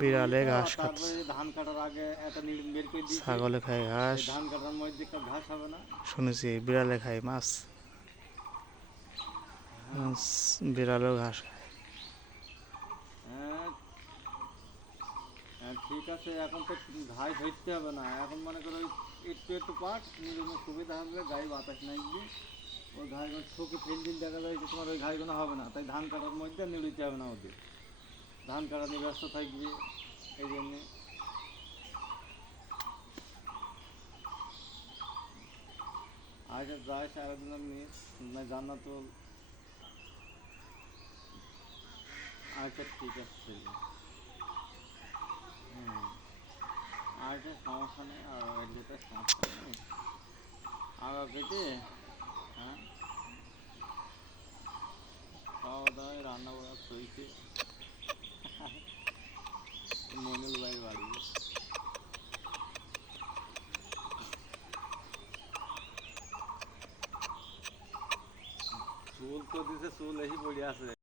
বিড়ালে ঘাস খাচ্ছে, তারপরে ধান কাটার আগে একটা নিড়ুম বের করে দিয়েছি। ছাগলে খায় ঘাস। ধান কাটার মধ্যে ঘাস হবে না। শুনেছি বিড়ালে খায় মাছ, বিড়ালেও ঘাস খায়। হ্যাঁ হ্যাঁ ঠিক আছে, এখন তো ঘাই ধরতে হবে না, এখন মনে করো একটু একটু পাট নিড়ুমের সুবিধা হবে, গায়ে বাতাস নাই দিয়ে ওই ঘাইগুলো ঠকে ফেল দিন দেখা যায় যে তোমার ওই ঘাইগুলো হবে না, তাই ধান কাটার মধ্যে নিড়ুইতে হবে না ওদের, ধান কাটা নিয়ে ব্যস্ত থাকবে এই জন্যে। আচ্ছা যাই সারাদিন নিয়ে না জানা তো। আচ্ছা ঠিক আছে ঠিক আছে। হুম আচ্ছা সমস্যা নেই, আর এগুলোতে সমস্যা নেই। আর কেটে হ্যাঁ খাওয়া দাওয়া রান্না বান্না চলছে মঙ্গল ভাই বাড়ি। চুল তো দিছে, চুল এসে পড়ে আছে।